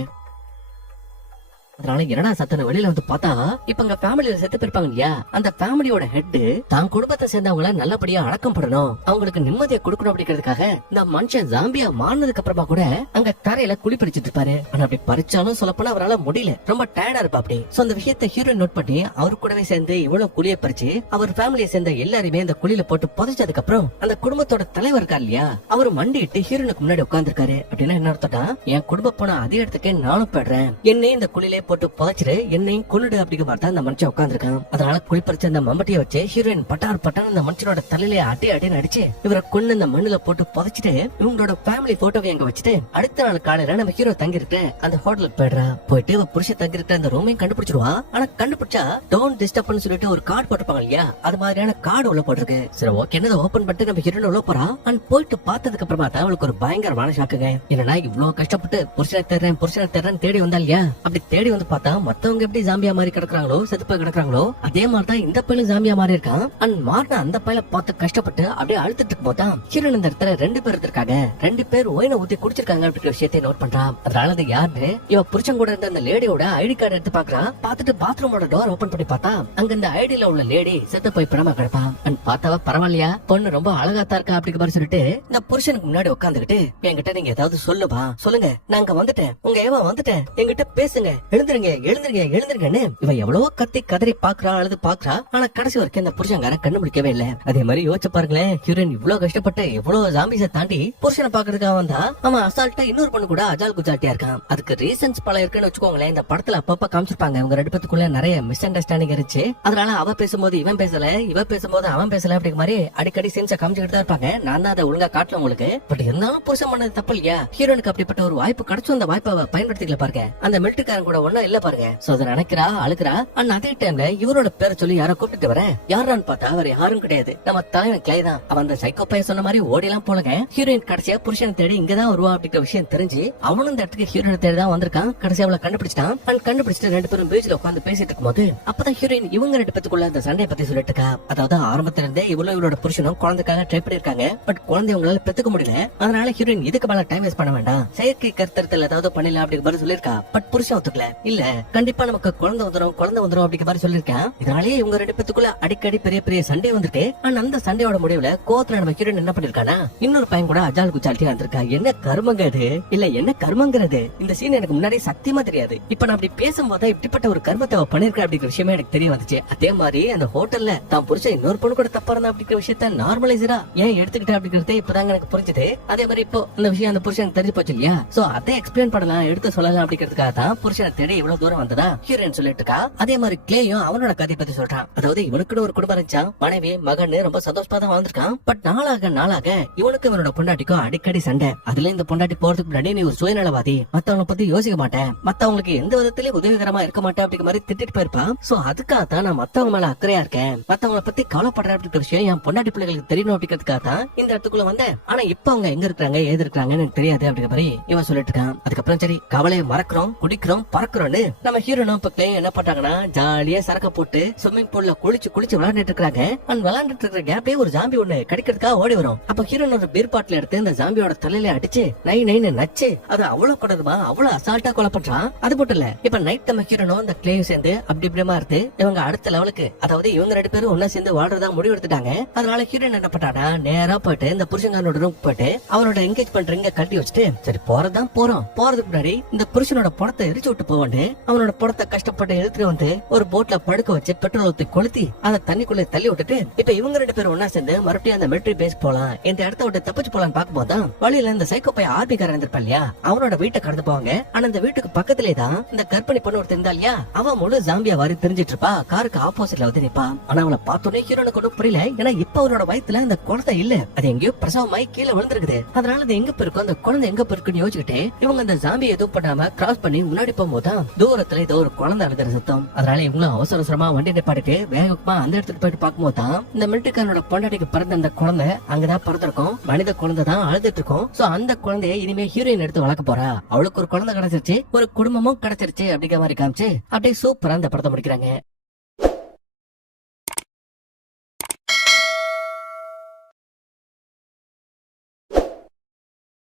அதனால என்னடா சத்தன வெளியில வந்து பார்த்தா இப்ப எங்க ஃபேமிலியில செத்து போயிருப்பாங்க இல்லையா, அந்த ஃபேமிலியோட ஹெட் தான் குடும்பத்தை சேர்ந்தவங்கள நல்லபடியா அடக்கம் பண்ணணும், அவங்களுக்கு நிம்மதியை கொடுக்கணும் அப்படிங்கிறதுக்காக இந்த மனுஷன் ஜாம்பியா மாறினதுக்கு அப்புறமா கூட அங்க தரையில குழி பறிச்சிட்டு இருப்பாரு. ஆனா அப்படி பறிச்சாலும் சொல்லப்போனா அவரால முடியல, ரொம்ப டயர்டா இருப்பா. அப்படி சோ அந்த விஷயத்தை ஹீரோயின் நோட் பண்ணி அவரு கூடவே சேர்ந்து இவ்வளவு குழியை பறிச்சு அவர் ஃபேமிலியை சேர்ந்த எல்லாருமே அந்த குழியில போட்டு புதைச்சதுக்கு அப்புறம் அந்த குடும்பத்தோட தலைவர் இருக்கா இல்லையா அவரு மண்டிட்டு ஹீரோனுக்கு முன்னாடி உட்கார்ந்துருக்காரு. அப்படின்னா என்ன அர்த்தம்னா என் குடும்பம் போன அதே இடத்துக்கு நானும் போயிடுறேன், என்ன இந்த குழியிலே போட்டு புதைச்சிட்டு என்னையும் கொன்னுடு அப்படிங்கிற மாதிரி தான் அந்த மனுஷன் உட்காந்துருக்கான். அதனால குளிப்பறிச்ச அந்த மம்பட்டியை வச்சு ஹீரோயின் பட்டார் பட்டான அந்த மனுஷனோட தலையில அடி அடி அடிச்சு இவரை கொண்டு இந்த மண்ணுல போட்டு புதைச்சிட்டு இவங்களோட ஃபேமிலி போட்டோவை அங்க வச்சுட்டு அடுத்த நாள் காலையில நம்ம ஹீரோ தங்கிருக்க அந்த ஹோட்டலுக்கு போயிடுறா. போயிட்டு இவ புருஷன் தங்கிருக்க அந்த ரூமையும் கண்டுபிடிச்சிருவா. ஆனா கண்டுபிடிச்சா டோன்ட் டிஸ்டர்ப்னு சொல்லிட்டு ஒரு கார்டு போட்டிருப்பாங்க இல்லையா, அது மாதிரியான கார்டு உள்ள போட்டிருக்கு. சரி ஓகே, என்னதை ஓபன் பண்ணிட்டு நம்ம ஹீரோயின் உள்ள போறா. அண்ட் போயிட்டு பார்த்ததுக்கு அப்புறமா தான் அவளுக்கு ஒரு பயங்கரமான ஷாக்குங்க. என்னன்னா இவ்வளவு கஷ்டப்பட்டு புருஷனை தேடுறேன் தேடி வந்தா இல்லையா, அப்படி தேடி வந்து பார்த்தா மத்தவங்க எப்படி ஜாம்பியா மாதிரி கிடக்குறாங்களோ செத்து போய் கிடக்குறாங்களோ அதே மாதிரிதான் இந்த பையன் ஜாம்பியா மாதிரி இருக்கான். அண்ட் மாறின அந்த பையல பார்த்து கஷ்டப்பட்டு அப்படியே அழுத்துட்டு இருக்கும் போதான் ஹீரோயின் இந்த இடத்துல 2 பேர் இருக்காங்க. 2 பேர் ஒயினை ஊத்தி குடிச்சிருக்காங்க அப்படிங்கிற விஷயத்தை நோட் பண்றா. அதனால அது யாருன்னு இவ புருஷன் கூட இருந்த அந்த லேடியோட ஐடி கார்டு எடுத்து பாக்குறா. பார்த்துட்டு பாத்ரூமோட டோர் ஓபன் பண்ணி பார்த்தா அங்க இந்த ஐடியில உள்ள லேடி செத்து போய் பிணமா கிடப்பா. அண்ட் பார்த்தாவ பரவாயில்லையா, பொண்ணு ரொம்ப அழகா தான் இருக்கா அப்படிங்கிற மாதிரி சொல்லிட்டு இந்த புருஷனுக்கு முன்னாடி உட்காந்துக்கிட்டு என்கிட்ட நீங்க ஏதாவது சொல்லுவா சொல்லுங்க, நாங்க வந்துட்டேன், உங்க ஏவா வந்துட்டேன், என்கிட்ட பேசுங்க, எழுந்துருங்க எழுந்துருங்க எழுந்துருங்கன்னு இவ எவ்வளவோ கத்தி கதறி பாக்குறா அழுது பாக்குறா. ஆனா கடைசி வரைக்கும் இந்த புருஷங்கார கண்டுபிடிக்கவே இல்ல. அதே மாதிரி யோசிச்சு பாருங்களேன், ஹீரோயின் இவ்வளவு கஷ்டப்பட்டு எவ்வளவு ஜாம்பிஸை தாண்டி புருஷனை பாக்குறதுக்காக வந்தா அவன் அசால்ட்டா இன்னொரு பொண்ணு கூட அஜால் குஜால்ட்டியா இருக்கான். அதுக்கு ரீசன்ஸ் பல இருக்குன்னு வச்சுக்கோங்களேன். இந்த படத்துல அப்பப்ப காமிச்சிருப்பாங்க அவங்க 2 பேத்துக்குள்ள நிறைய மிஸ் அண்டர்ஸ்டாண்டிங் இருந்துச்சு. அதனால அவ பேசும்போது இவன் பேசல, இவ பேசும்போது அவன் பேசல அப்படிங்கிற மாதிரி அடிக்கடி சீன்ஸை காமிச்சுக்கிட்டு தான் இருப்பாங்க. நான் தான் அதை ஒழுங்கா காட்டல உங்களுக்கு. பட் இருந்தாலும் புருஷன் பண்ணது தப்பு இல்லையா. ஹீரோனுக்கு அப்படிப்பட்ட ஒரு வாய்ப்பு கிடைச்சும் அந்த வாய்ப்பை அவ பயன்படுத்திக்கல பாருங்க. அந்த மிலிட்டரிக்காரன் கூட ஒன்னும் இல்ல பாருங்க. சோ அதை நினைக்கிறா அழுக்கிறா. அண்ட் அதே டைம்ல இவரோட பேரை சொல்லி யாரோ கூப்பிட்டு வர யாரான்னு பார்த்தா அவர் யாரும் கிடையாது, நம்ம தலைவன் கிளை தான். அவன் அந்த சைக்கோ பையன் சொன்ன மாதிரி ஓடி எல்லாம் போலங்க. ஹீரோயின் கடைசியா புருஷன் தேடி இங்கதான் வருவா அப்படிங்கிற விஷயம் தெரிஞ்சு அவனும் இந்த இடத்துக்கு ஹீரோனை தேடி தான் வந்திருக்கான். கடைசியா அவளை கண்டுபிடிச்சிட்டான். அண்ட் கண்டுபிடிச்சிட்டு 2 பேரும் பீச்ல உட்காந்து பேசிட்டு இருக்கும் போது அப்பதான் ஹீரோயின் இவங்க 2 பேத்துக்குள்ள அந்த சண்டையை பத்தி சொல்லிட்டு இருக்கா. அதாவது ஆரம்பத்துல இருந்தே இவளோட புருஷனும் குழந்தைக்காக ட்ரை பண்ணிருக்காங்க. பட் குழந்தை உங்களால பெத்துக்க முடியல. அதனால ஹீரோயின் இதுக்கு மேல டைம் வேஸ்ட் பண்ண வேண்டாம், செயற்கை கருத்தரத்தில் ஏதாவது பண்ணல அப்படிங்கிற மாதிரி சொல்லிருக்கா. பட் புருஷன் ஒத்துக்கல. இல்ல கண்டிப்பா நமக்கு குழந்தை வந்துரும் அப்படிங்கிற மாதிரி சொல்லிருக்கேன். இதனாலேயே இவங்க 2 பேத்துக்குள்ள அடிக்கடி பெரிய பெரிய சண்டை வந்திருக்கு. அந்த சண்டையோட முடிவுல கோத்துல நம்ம ஹீரோயின் என்ன பண்ணிருக்கானா இன்னொரு பையன் கூட அஜால் குஜால்ட்டியா இருந்திருக்கா. என்ன கர்மங்க இது, இல்ல என்ன கர்மங்கிறது இந்த சீன் எனக்கு முன்னாடி சத்தியமா தெரியாது. இப்ப நான் அப்படி பேசும்போது இப்படிப்பட்ட ஒரு கர்மத்தை பண்ணிருக்கா அப்படிங்கிற விஷயமே எனக்கு தெரிய வந்துச்சு. அதே மாதிரி அந்த ஹோட்டல்ல தான் புருஷன் இன்னொரு பொண்ணு கூட தப்பா இருந்தா அப்படிங்கிற விஷயத்த நார்மலைசரா ஏன் எடுத்துக்கிட்டேன் அப்படிங்கறதே இப்பதாங்க எனக்கு புரிஞ்சது. அதே மாதிரி இப்போ இந்த விஷயம் அந்த புருஷன் தெரிஞ்சு போச்சு இல்லையா. சோ அதை எக்ஸ்பிளைன் பண்ணலாம், எடுத்து சொல்லலாம் அப்படிங்கிறதுக்காக தான் புருஷனை தேடி இவ்வளவு தூரம் வந்ததா ஹீரோயின் சொல்லிட்டு இருக்கா. அதே மாதிரி கிளேயும் அவனோட கதையை பத்தி சொல்றான். அதாவது இவனுக்கு ஒரு குடும்பம் இருந்துச்சா, மனைவி மகன் ரொம்ப சந்தோஷமா தான் வாழ்ந்திருக்கான். பட் நாளாக இவனுக்கு இவனோட பொண்டாட்டிக்கும் அடிக்கடி சண்டை. அதுல இந்த பொண்டாட்டி போறதுக்கு முன்னாடி நீ ஒரு சுயநலவாதி, மத்தவங்களை பத்தி யோசிக்க மாட்டேன், மத்தவங்களுக்கு எந்த விதத்திலயும் உதவிகரமா இருக்க மாட்டேன் அப்படிங்கிற மாதிரி திட்டிட்டு போயிருப்பான். சோ அதுக்காக தான் நான் மத்தவங்க மேல அக்கறையா இருக்கேன், மத்தவங்களை பத்தி கவலைப்படுறேன் அப்படிங்கிற விஷயம் என் பொண்டாட்டி பிள்ளைகளுக்கு தெரியணும் அப்படிங்கிறதுக்காக தான் இந்த இடத்துக்குள்ள வந்தேன். ஆனா இப்ப அவங்க எங்க இருக்காங்க ஏது இருக்காங்கன்னு எனக்கு தெரியாது அப்படிங்கிற மாதிரி இவன் சொல்லிட்டு இருக்கான். அதுக்கப்புறம் சரி கவலையை மறக்கிறோம், குடிக்கிறோம், பறக்கிறோம்னு நம்ம ஹீரோனும் இப்ப கிளே என்ன பண்றாங்கன்னா ஜாலியா சரக்க போட்டு ஸ்விம்மிங் பூல்ல குளிச்சு விளையாண்டுட்டு இருக்காங்க. அண்ட் விளையாண்டுட்டு இருக்கிற கேப்லயே ஒரு ஜாம்பி ஒண்ணு கடிக்கிறதுக்காக ஓடி வரும். அப்ப ஹீரோன் ஒரு பீர் பாட்டில் எடுத்து இந்த ஜாம்பியோட தலையில அடிச்சு நைன்னு நச்சு அது அவ்வளவு கொடருமா அவ்வளவு அசால்ட்டா கொலை பண்றான். அது மட்டும் இல்ல இப்ப நைட் நம்ம ஹீரோனும் இந்த கிளேயும் சேர்ந்து அப்படி இப்படிமா இருந்து இவங்க அடுத்த லெவலுக்கு, அதாவது இவங்க 2 பேரும் ஒன்னா சேர்ந்து வாழ்றதா முடிவு எடுத்துட்டாங்க. அதனால ஹீரோன் என்ன பண்றானா நேரா போயிட்டு இந்த புருஷனோட ரூம் போயிட்டு அவனோட என்கேஜ் பண்ற இங்க கட்டி வச்சுட்டு சரி போறதுதான் போறதுக்கு முன்னாடி இந்த புருஷனோட படத்தை எரிச்சு விட்டு போவாண்டு அவனோட படத்தை கஷ்டப்பட்டு எடுத்துட்டு வந்து ஒரு போட்ல படுக்க வச்சு பெட்ரோல் ஊத்தி கொளுத்தி அதை தண்ணிக்குள்ள தள்ளி விட்டுட்டு இப்ப இவங்க 2 பேரும் ஒன்னா சேர்ந்து மறுபடியும் அந்த மிலிட்டரி பேஸ் போலாம், இந்த இடத்த விட்டு தப்பிச்சு போலான்னு பாக்கும்போதுதான் வழியில இந்த சைக்கோ பையன் ஆர்மிக்காரன் இருந்திருப்பா இல்லையா, அவனோட வீட்டை கடந்து போவாங்க. ஆனா அந்த வீட்டுக்கு பக்கத்திலே தான் இந்த கர்ப்பிணி பொண்ணு ஒருத்தர் இருந்தா இல்லையா, அவன் முழு ஜாம்பியா வாரி தெரிஞ்சிட்டு இருப்பா. காருக்கு ஆப்போசிட்ல வந்து நிப்பா. ஆனா அவளை பார்த்தோன்னே ஹீரோனுக்கு ஒன்றும் புரியல. ஏன்னா இப்ப அவனோட வயித்துல அந்த குழந்தை இல்ல, அது எங்கேயோ பிரசவமாய் கீழே விழுந்திருக்குது. அதனால அது எங்க போயிருக்கும், அந்த குழந்தை எங்க போயிருக்குன்னு யோசிச்சுட்டு இவங்க அந்த ஜாம்பியை எதுவும் பண்ணாம கிராஸ் பண்ணி முன்னாடி போகும்போதுதான் தூரத்துல ஏதோ ஒரு குழந்தை அழுகிற சத்தம். அதனால இவங்களும் அவசரமா வண்டி நிப்பாட்டிட்டு வேகமா அந்த இடத்துக்கு போயிட்டு பார்க்கும்போதுதான் இந்த மிலிட்டரிக்காரனோட பொண்டாட்டிக்கு பிறந்த அந்த குழந்தை அங்கதான் பிறந்திருக்கும். மனித குழந்தை தான் அழுதுட்டு இருக்கும். சோ அந்த குழந்தைய இனிமே ஹீரோயின் எடுத்து வளர்க்க போறா. அவளுக்கு ஒரு குழந்தை கிடைச்சிருச்சு, ஒரு குடும்பமும் கிடைச்சிருச்சு அப்படிங்கிற மாதிரி காமிச்சு அப்படியே சூப்பரா அந்த படத்தை முடிக்கிறாங்க.